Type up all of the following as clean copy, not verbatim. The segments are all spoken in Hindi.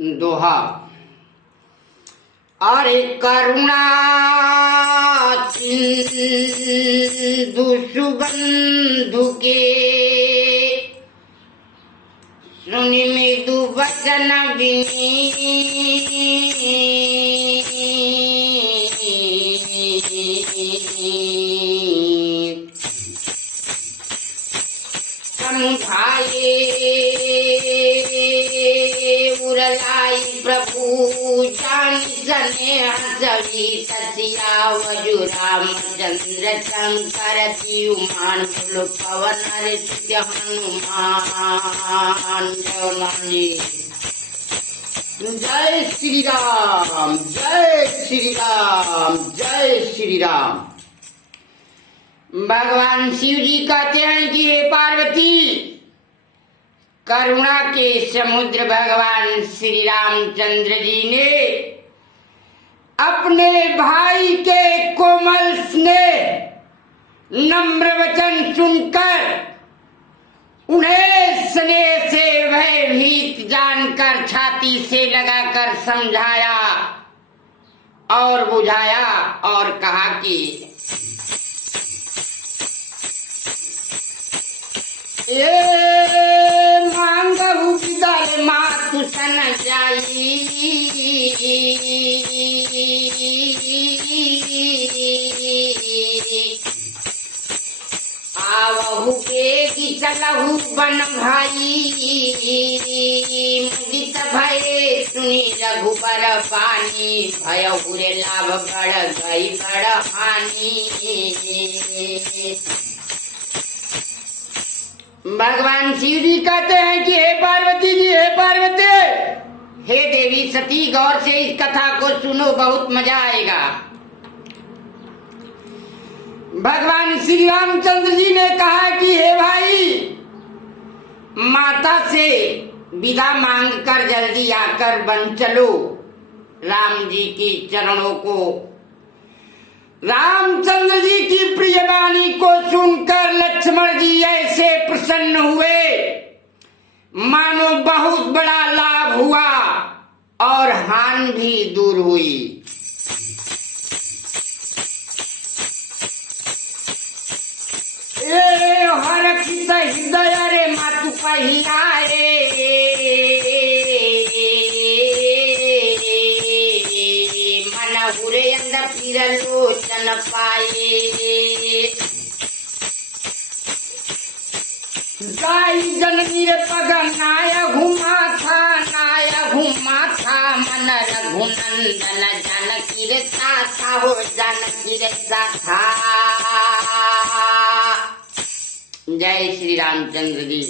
दोहा। अरे करुणा सिंधु सुबंधु के सुनि मृदु वचन समझाए उरलाई प्रभु जान जने हसवी तसिया वजु रामचंद्र शंकर उमान कुल पवन ऋषि हनुमान। जय श्री राम, जय श्री राम, जय श्री राम। भगवान शिव जी कहते हैं कि हे पार्वती, करुणा के समुद्र भगवान श्री रामचंद्र जी ने अपने भाई के कोमल स्नेह नम्र वचन सुनकर उन्हें स्नेह से भयभीत जानकर छाती से लगाकर समझाया और बुझाया और कहा कि मांगहु विदर मातु सन जाई आवहु बेगी चलहु बन भाई मुदित भये सुनी रघुबर पानी भयहु रे लाभ बढ़ गई बड़ हानि। भगवान शिव जी कहते हैं कि हे पार्वती जी, हे पार्वती, हे देवी सती, गौर से इस कथा को सुनो, बहुत मजा आएगा। भगवान श्री रामचंद्र जी ने कहा कि हे भाई, माता से विदा मांग कर जल्दी आकर बन चलो। राम जी की चरणों को, रामचंद्र जी की प्रिय वाणी को सुनकर लक्ष्मण जी ऐसे प्रसन्न हुए मानो बहुत बड़ा लाभ हुआ और हानि भी दूर हुई। हरखित हृदय रे मातु पहिराए मनहुरे अंदर फिर लोचन पाए गाई जननी रे पग नाय घुमा था मन रघुनंदन जानकी रे साथा हो जानकी रे साथा। जय श्री रामचंद्र जी।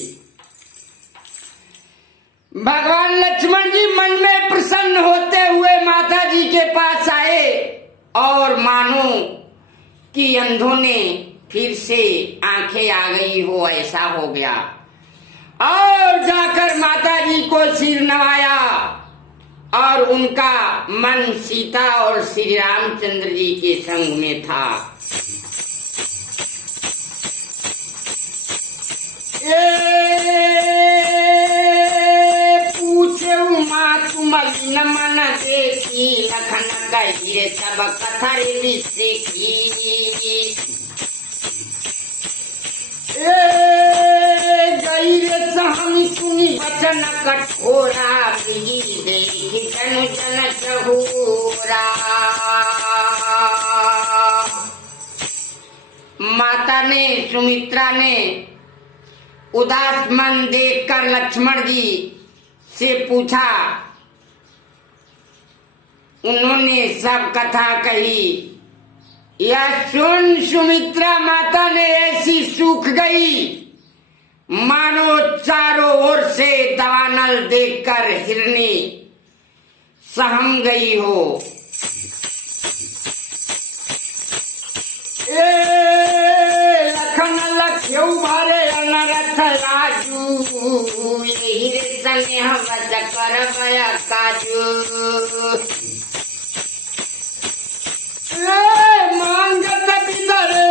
भगवान लक्ष्मण जी मन में प्रसन्न होते हुए माता जी के पास आए और मानो कि अंधों ने फिर से आंखें आ गई हो ऐसा हो गया और जाकर माता जी को सिर नवाया और उनका मन सीता और श्री रामचंद्र जी के संग में था। पूछे उमा तुम न मन देखी लखन कही सब कथा से की गई रे सहनी सुनी वचन कठोरा देखी जन जन चहोरा। माता ने, सुमित्रा ने उदास मन देखकर लक्ष्मण जी से पूछा। उन्होंने सब कथा कही। यह सुन सुमित्रा माता ने ऐसी सूख गई मानो चारों ओर से दवानल देखकर हिरनी सहम गई हो। लखन लख्यौ भरे अनरथ राजू यही रे स्नेह वच कर भय काजू। मांगत बिदरे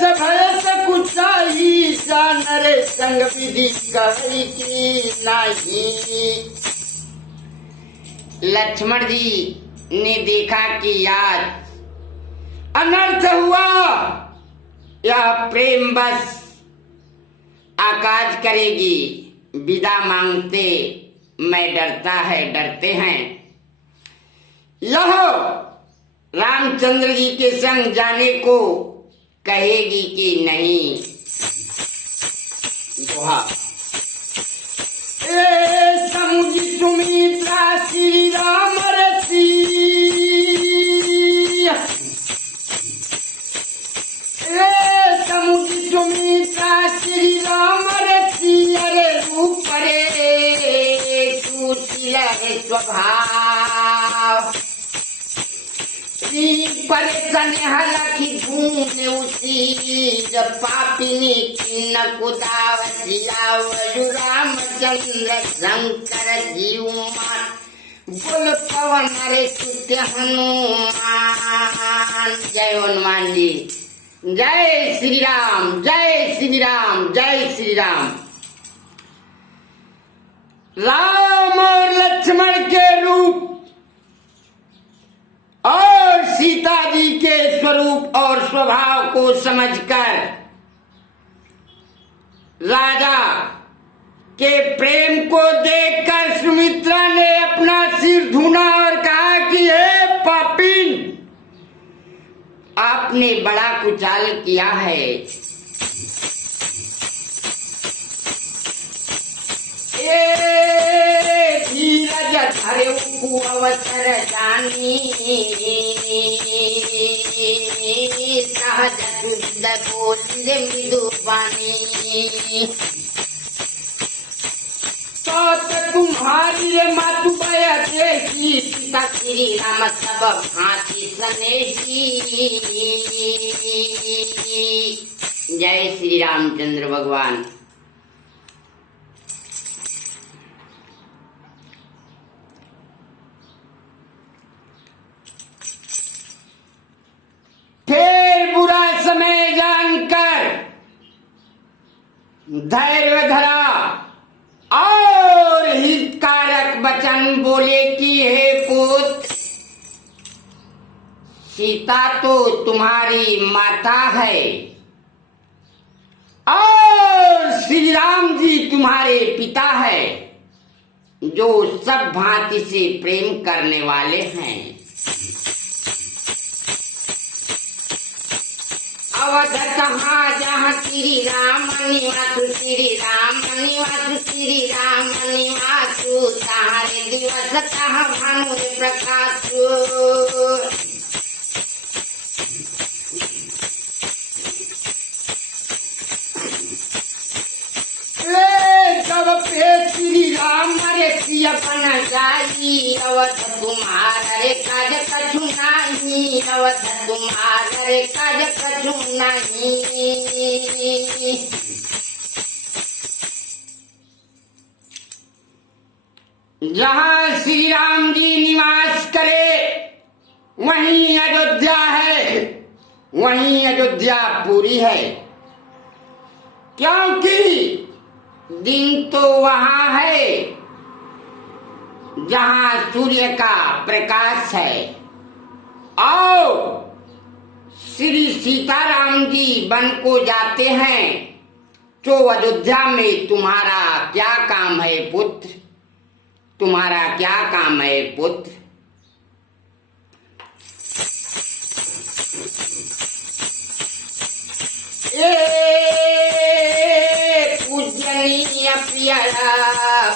से भय से कुचाई जान नर संग विधि कही की नहीं। लक्ष्मण जी ने देखा कि यार अनर्थ हुआ, यह प्रेम बस आकाज करेगी, विदा मांगते मैं डरते हैं। यह रामचंद्र जी के संग जाने को कहेगी कि नहीं। दोहा ए समुझ सुमित्रा श्री राम रसी, समुझ सुमित्रा श्री राम रसी, अरे रूप रे सुशील स्वभाव, पर स्नेह लखी धूम उसी, जब पापिनी किन्न कुदावतिया वजु रामचंद्र शंकर जीव मान, बोल पवन रे सुत्य हनुमान। जय हनुमान जी, जय श्री राम, जय श्री राम, जय श्री राम। राम और लक्ष्मण के रूप और सीता जी के स्वरूप और स्वभाव को समझकर राजा के प्रेम को देखकर सुमित्रा ने अपना सिर धुना और कहा कि हे पापिन, आपने बड़ा कुचाल किया है। धीरज धरे अवसर जानी, सहज शुद्ध बोलिए मृदुबानी, तो तुम्हारी मातु बयसी, पिता श्री राम सब भांति सनेही। जय श्री रामचंद्र भगवान। फिर बुरा समय जानकर धैर्य धरा और हितकारक वचन बोले कि हे पुत्र, सीता तो तुम्हारी माता है और श्री राम जी तुम्हारे पिता है, जो सब भांति से प्रेम करने वाले हैं। अवध कहाँ जहाँ श्री राम निवास, श्री राम निवास, श्री राम निवास, तारे दिवस कहाँ भानु प्रकाश। जब पे श्री राम रे सिया बन जाई, अवध तुम्हारा रे काज कछु नहीं, अवध तुम्हारा रे काज कछु नहीं। जहाँ श्री राम जी निवास करे वहीं अयोध्या है, वहीं अयोध्या पूरी है, क्योंकि दिन तो वहां है जहां सूर्य का प्रकाश है, और श्री सीताराम जी वन को जाते हैं, तो अयोध्या में तुम्हारा क्या काम है पुत्र, तुम्हारा क्या काम है पुत्र। पूजनीय प्रियरा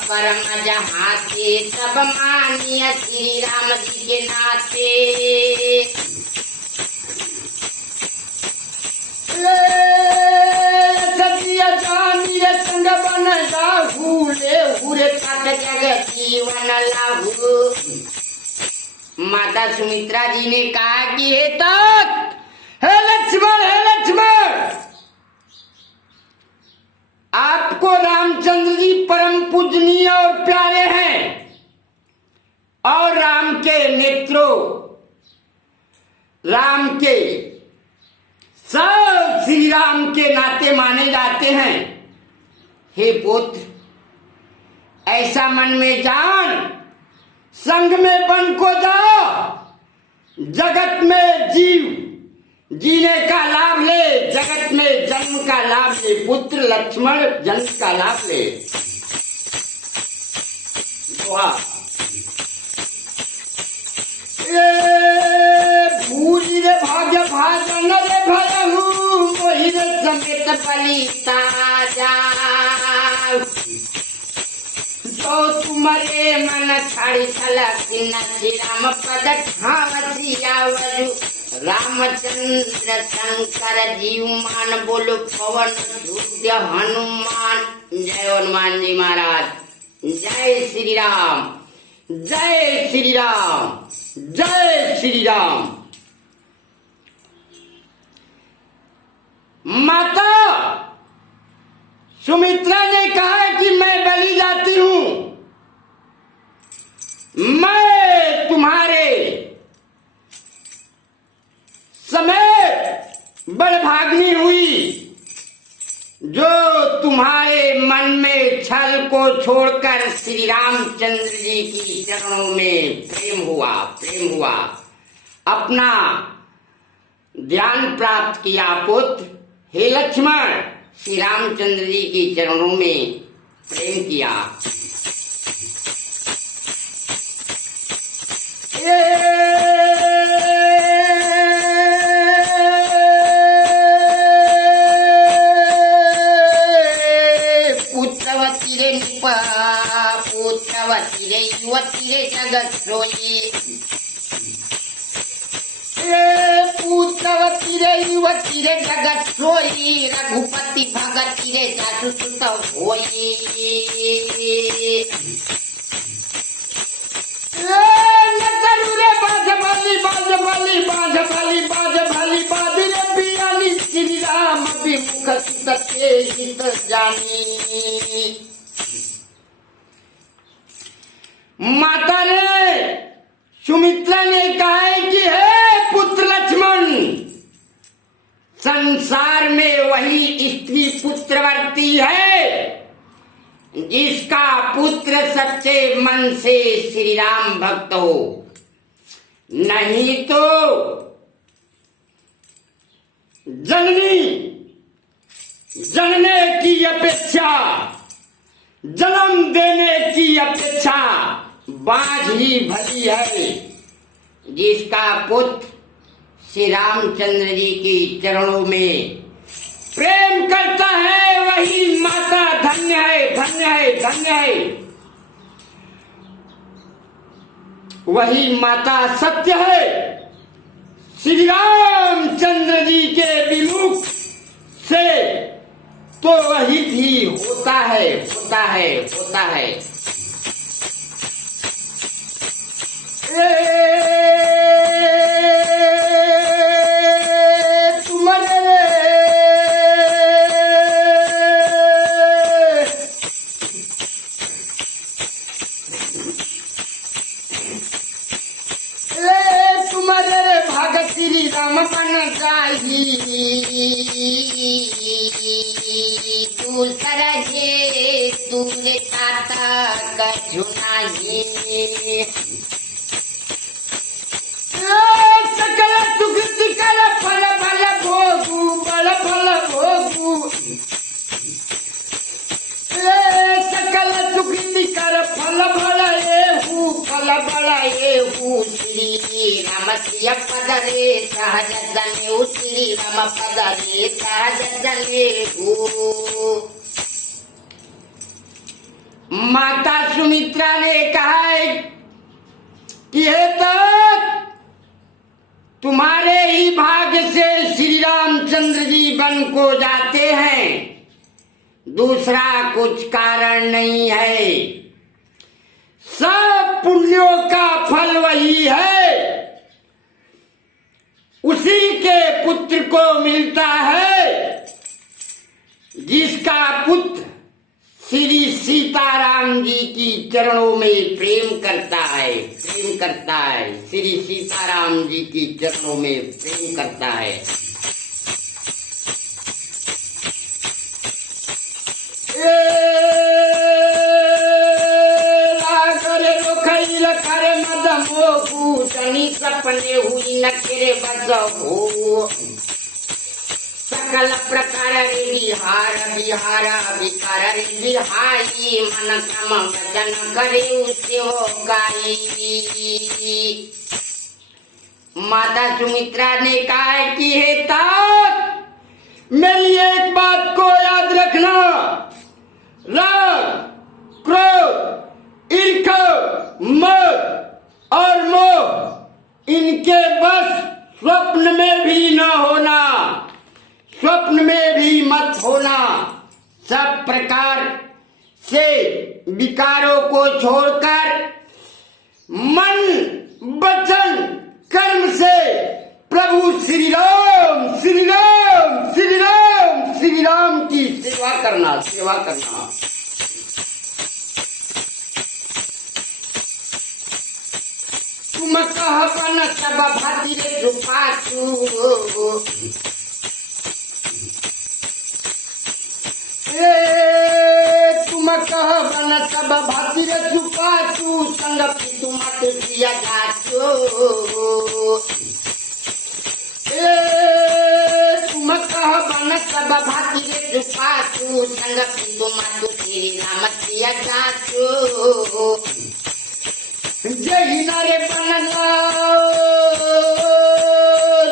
परम जहाते, सब मानिय श्री राम जी के नाते। सतिया जानिय संग बन जाहू, ले हुरे तक जग जीवन लाहू। माता सुमित्रा जी ने कहा कि हे तात, हे लक्ष्मण, आपको रामचंद्र जी परम पूजनीय और प्यारे हैं, और राम के नेत्रों, राम के सब श्री राम के नाते माने जाते हैं, हे पुत्र, ऐसा मन में जान, संग में बन को जाओ, जगत में जीव जीने का लाभ ले, जगत में जन्म का लाभ ले। पुत्र लक्ष्मण जन्म का लाभ ले। भूरी रे भाग्य भाजन रे भयहु, मोहि रे समेत बलिता जाऊ। तो तुम्हारे मन छाड़ी छलकी न श्री राम पद ठावसी आवजु। रामचंद्र शंकर जीवमान बोलो पवन सूर्य हनुमान। जय हनुमान जी महाराज। जय श्री राम, जय श्री राम, जय श्री राम। माता सुमित्रा ने कहा कि मैं बलि जाती हूं, मैं तुम्हारे समय बड़भाग्नि हुई, जो तुम्हारे मन में छल को छोड़कर श्री रामचंद्र जी की चरणों में प्रेम हुआ, अपना ध्यान प्राप्त किया। पुत्र हे लक्ष्मण, श्री रामचंद्र जी की चरणों में प्रेम किया। पुत्रवती रे निपा, पुत्रवती रे युवती रे जगत सोई। पुत्रवती रे युवती रे जगत सोई, रघुपति भगति रे जासु सुत होई। नचरु रे बाज भली बाज भली बाज भली बाज भली बाज रे पियानी, श्री राम विमुख सुत के हित जानी। माता ने सुमित्रा ने कहा है कि हे पुत्र लक्ष्मण, संसार में वही स्त्री पुत्रवर्ती है जिसका पुत्र सच्चे मन से श्री राम भक्त हो, नहीं तो जनने की अपेक्षा, जन्म देने की अपेक्षा बाझ ही भली है। जिसका पुत्र श्री रामचंद्र जी की चरणों में प्रेम करता है, वही माता धन्य है, धन्य है, धन्य है। वही माता सत्य है। श्री रामचंद्र जी के विमुख से तो वही भी होता है, होता है, होता है। तुम्हारे भाग श्री राम बन जाही, दूसरा हे तूने ताता कछु नाही। सकल सुकृति कर फल फल भोगू, बल फल भोगू। सकल सुकृति कर फल फल एहू, फल फल एहू। श्री राम सिय पद रे सहज जनेऊ, श्री राम पद रे सहज जनेऊ। माता सुमित्रा ने कहा है कि हे तत्, तुम्हारे ही भाग्य से श्री रामचंद्र जी वन को जाते हैं, दूसरा कुछ कारण नहीं है। सब पुण्यों का फल वही है, उसी के पुत्र को मिलता है जिसका पुत्र श्री सीताराम जी की चरणों में प्रेम करता है, प्रेम करता है। श्री सीताराम जी की चरणों में प्रेम करता है। तेरे बस हो। सकल प्रकार रे विहार विहार विकार रे विहाई, मन क्रम वचन करे सेवकाई। माता सुमित्रा ने कहा कि हे तात, मेरी एक बात को याद रखना, राग, क्रोध, ईर्ष्या, मद और मोह इनके बस स्वप्न में भी न होना, स्वप्न में भी मत होना। सब प्रकार से विकारों को छोड़कर मन, वचन, कर्म से प्रभु श्री राम श्री राम श्री राम श्री राम की सेवा करना, सेवा करना। तुम कहबन सब भातिरे सुपासु, तुम कहबन सब भातिरे सुपासु, संग पितु मत प्रिय गाचो। तुम कहबन सब भातिरे सुपासु, संग पितु मत श्री राम प्रिय गाचो। जय नारे बनला,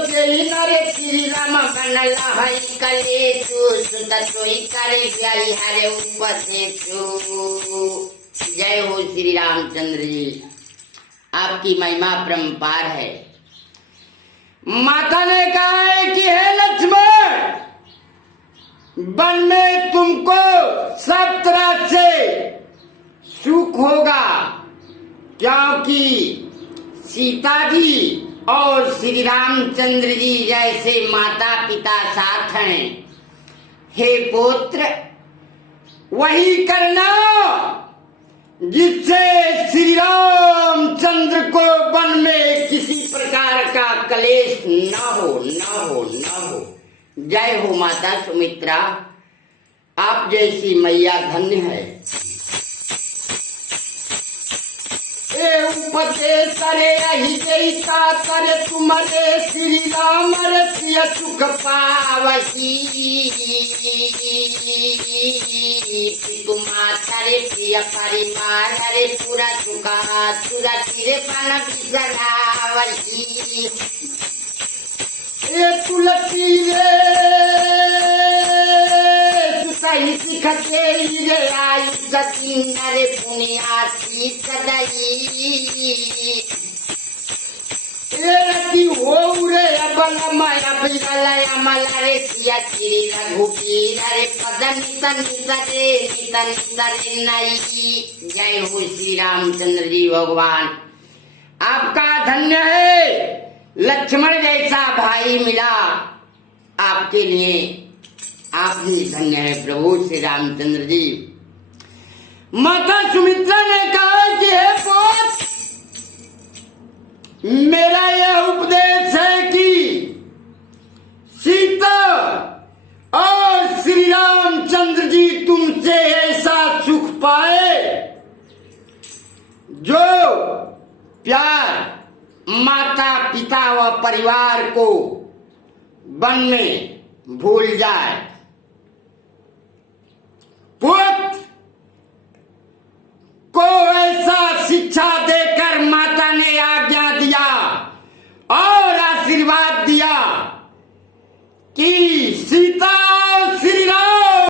जय नारे श्री राम बनला हई कलेचु, सुत सोई करे जाई हरे उपसेचु। जय हो श्री रामचंद्र जी, आपकी महिमा परम्पार है। माता ने कहा है कि हे लक्ष्मण, वन में तुमको सब तरह से सुख होगा, क्योंकि सीता जी और श्री रामचंद्र जी जैसे माता पिता साथ हैं। हे पुत्र, वही करना जिससे श्री रामचंद्र को वन में किसी प्रकार का कलेश न हो, न हो, न हो। जय हो माता सुमित्रा, आप जैसी मैया धन्य है। उपदेश रे अहि जैसा करे तुम्हारे श्री राम रसिय सुख पावही। पितु माता रे प्रिय परिवार रे पूरा सुखा तुरा तीरे पान बिसरावही। तुलसी रे सही सिखते रे आयु सती नरे पुण्यासी सदाई। रति हो रे अबल माया बिगलय अमला रे सिया श्री रघुवीर रे पद नित नित रे नई। जय हो श्री रामचंद्र जी भगवान, आपका धन्य है। लक्ष्मण जैसा भाई मिला आपके लिए, आप भी धन्य है प्रभु श्री रामचंद्र जी। माता सुमित्रा ने कहा कि हे पुत्र, मेरा यह उपदेश है कि सीता और श्री रामचंद्र जी तुमसे ऐसा सुख पाए जो प्यार माता पिता व परिवार को वन में भूल जाए। पुत्र को ऐसा शिक्षा देकर माता ने आज्ञा दिया और आशीर्वाद दिया कि